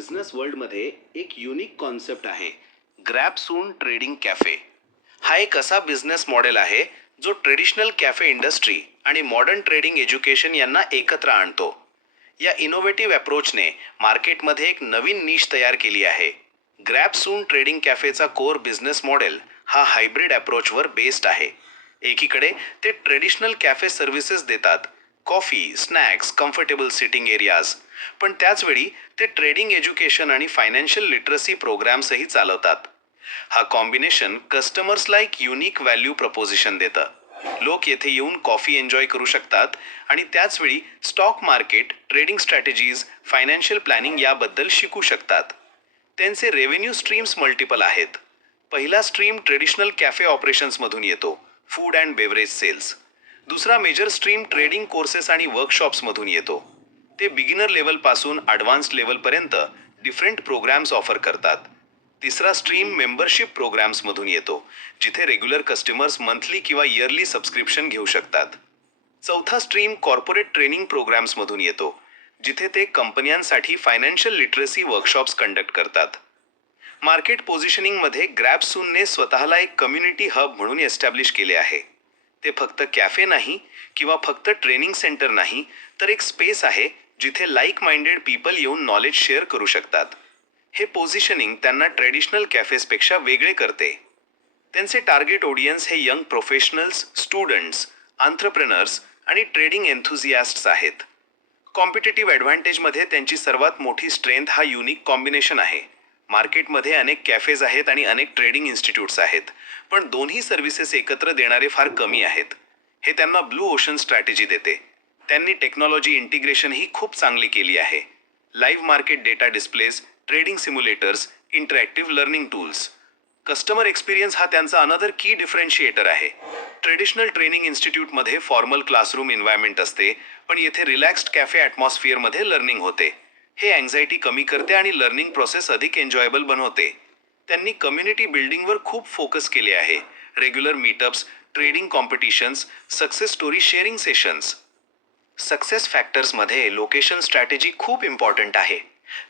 Business वर्ल्डमध्ये एक unique concept आहे, ग्रॅब सून ट्रेडिंग कॅफे. हा एक असा बिझनेस मॉडेल आहे जो ट्रेडिशनल कॅफे इंडस्ट्री आणि मॉडर्न ट्रेडिंग एज्युकेशन यांना एकत्र आणतो. या इनोव्हेटिव्ह अप्रोचने मार्केटमध्ये एक नवीन निश तयार केली आहे. ग्रॅब सून ट्रेडिंग कॅफेचा कोर बिझनेस मॉडेल हा हायब्रिड अप्रोचवर बेस्ड आहे. एकीकडे ते ट्रेडिशनल कॅफे सर्व्हिसेस देतात, coffee, snacks, comfortable sitting areas, पण त्याचवेळी ते ट्रेडिंग एज्युकेशन आणि फायनान्शियल लिटरसी प्रोग्राम्सही चालवतात. हा कॉम्बिनेशन कस्टमर्सला एक युनिक व्हॅल्यू प्रपोजिशन देतं. लोक येथे येऊन कॉफी एन्जॉय करू शकतात आणि त्याचवेळी stock market, trading strategies, financial planning याबद्दल शिकू शकतात. त्यांचे रेव्हेन्यू स्ट्रीम्स मल्टिपल आहेत. पहिला स्ट्रीम ट्रेडिशनल कॅफे ऑपरेशन्समधून येतो, फूड अँड बेवरेज सेल्स. दुसरा मेजर स्ट्रीम ट्रेडिंग कोर्सेस आणि वर्कशॉप्समधून येतो. ते बिगिनर लेवलपासून ॲडव्हान्स्ड लेवलपर्यंत डिफरंट प्रोग्राम्स ऑफर करतात. तिसरा स्ट्रीम मेंबरशिप प्रोग्राम्समधून येतो, जिथे रेग्युलर कस्टमर्स मंथली किंवा इयरली सबस्क्रिप्शन घेऊ शकतात. चौथा स्ट्रीम कॉर्पोरेट ट्रेनिंग प्रोग्राम्समधून येतो, जिथे ते कंपन्यांसाठी फायनान्शियल लिटरसी वर्कशॉप्स कंडक्ट करतात. मार्केट पोझिशनिंगमध्ये ग्रॅब सूनने स्वतःला एक कम्युनिटी हब म्हणून एस्टॅब्लिश केले आहे. ते फक्त कॅफे नाही किंवा फक्त ट्रेनिंग सेंटर नाही, तर एक स्पेस आहे जिथे लाईक माइंडेड पीपल येऊन नॉलेज शेअर करू शकतात. हे पोझिशनिंग त्यांना ट्रेडिशनल कॅफेसपेक्षा वेगळे करते. त्यांचे टार्गेट ऑडियन्स हे यंग प्रोफेशनल्स, स्टुडंट्स, आंत्रप्रेनर्स आणि ट्रेडिंग एन्थुझियास्ट्स आहेत. कॉम्पिटिटिव्ह ॲडव्हान्टेजमध्ये त्यांची सर्वात मोठी स्ट्रेंथ हा युनिक कॉम्बिनेशन आहे. मार्केटमध्ये अनेक कॅफेज आहेत आणि अनेक ट्रेडिंग इन्स्टिट्यूट्स आहेत, पण दोन्ही सर्व्हिसेस एकत्र देणारे फार कमी आहेत. हे त्यांना ब्लू ओशन स्ट्रॅटेजी देते. त्यांनी टेक्नॉलॉजी इंटिग्रेशन ही खूप चांगली केली आहे. Live market data displace, trading simulators, interactive learning tools. Customer experience हा त्यांचा अनदर की डिफरन्शिएटर आहे. ट्रेडिशनल ट्रेनिंग इन्स्टिट्यूटमध्ये फॉर्मल क्लासरूम एन्व्हायरमेंट असते, पण येथे रिलॅक्स्ड कॅफे ॲटमॉस्फिअरमध्ये लर्निंग होते. हे अँझायटी कमी करते आणि लर्निंग प्रोसेस अधिक एन्जॉयबल बनवते. त्यांनी कम्युनिटी बिल्डिंगवर खूप फोकस केले आहे. Regular meetups, trading competitions, success story sharing sessions. Success फॅक्टर्समध्ये लोकेशन स्ट्रॅटेजी खूप इम्पॉर्टंट आहे.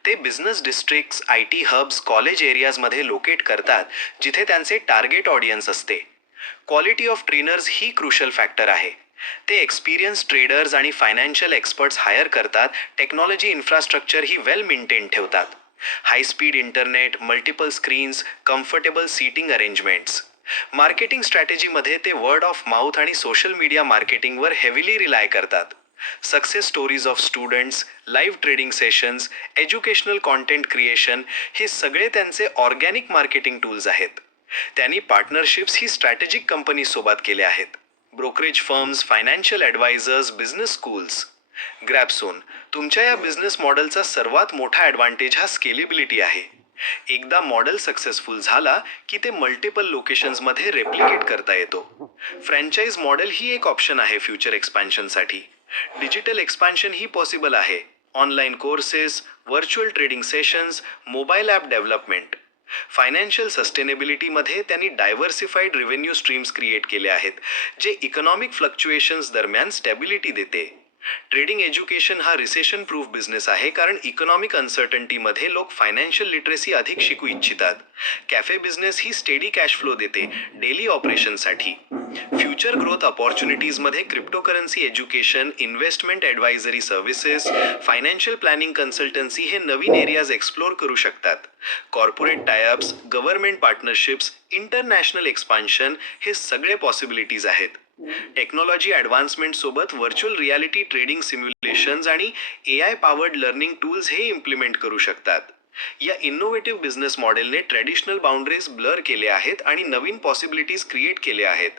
ते business districts, IT hubs, college एरियाजमध्ये लोकेट करतात, जिथे त्यांचे टार्गेट ऑडियन्स असते. क्वालिटी ऑफ ट्रेनर्स ही क्रुशल फॅक्टर आहे. ते एक्सपिरियन्स ट्रेडर्स आणि फायनान्शियल एक्सपर्ट्स हायर करतात. टेक्नॉलॉजी इन्फ्रास्ट्रक्चर ही वेल मेंटेन ठेवतात. High speed internet, multiple screens, comfortable seating arrangements. Marketing स्ट्रॅटेजीमध्ये ते वर्ड ऑफ माउथ आणि सोशल मीडिया मार्केटिंगवर हेविली रिलाय करतात. Success stories of students, live trading sessions, educational content creation हे सगळे त्यांचे ऑर्गॅनिक मार्केटिंग टूल्स आहेत. त्यांनी पार्टनरशिप्स ही स्ट्रॅटेजिक कंपनीसोबत केल्या आहेत. Brokerage firms, financial advisors, business schools. Grab soon तुमच्या या बिझनेस मॉडेलचा सर्वात मोठा ॲडव्हान्टेज हा स्केलेबिलिटी आहे. एकदा मॉडेल सक्सेसफुल झाला की ते मल्टिपल लोकेशन्समध्ये रेप्लिकेट करता येतो. फ्रँचाईज मॉडेल ही एक ऑप्शन आहे फ्युचर एक्सपान्शनसाठी. डिजिटल एक्सपान्शन ही पॉसिबल आहे. Online courses, virtual trading sessions, mobile app development. Financial सस्टेनेबिलिटीमध्ये त्यांनी डायव्हर्सिफाईड रेव्हेन्यू स्ट्रीम्स क्रिएट केले आहेत, जे इकॉनॉमिक फ्लक्च्युएशन्स दरम्यान स्टॅबिलिटी देते. ट्रेडिंग एज्युकेशन हा रिसेशन प्रूफ बिझनेस आहे, कारण इकॉनॉमिक अनसर्टन्टीमध्ये लोक फायनान्शियल लिटरसी अधिक शिकू इच्छितात. कॅफे बिझनेस ही स्टेडी कॅश फ्लो देते डेली ऑपरेशनसाठी. फ्युचर ग्रोथ अपॉर्च्युनिटीजमध्ये cryptocurrency education, investment advisory services, financial planning consultancy हे नवीन एरियाज एक्सप्लोर करू शकतात. Corporate tie-ups, government partnerships, international expansion हे सगळे पॉसिबिलिटीज आहेत. टेक्नॉलॉजी ॲडव्हान्समेंटसोबत व्हर्च्युअल रियालिटी, ट्रेडिंग सिम्युलेशन्स आणि AI पॉवर्ड लर्निंग टूल्स हे इम्प्लिमेंट करू शकतात. या इनोव्हेटिव्ह बिझनेस मॉडेलने ट्रेडिशनल बाउंड्रीज ब्लर केले आहेत आणि नवीन पॉसिबिलिटीज क्रिएट केल्या आहेत.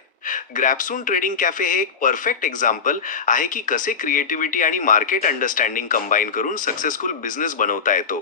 ग्रॅब सून ट्रेडिंग कॅफे हे एक परफेक्ट एक्झाम्पल आहे की कसे क्रिएटिव्हिटी आणि मार्केट अंडरस्टँडिंग कंबाईन करून सक्सेसफुल बिझनेस बनवता येतो.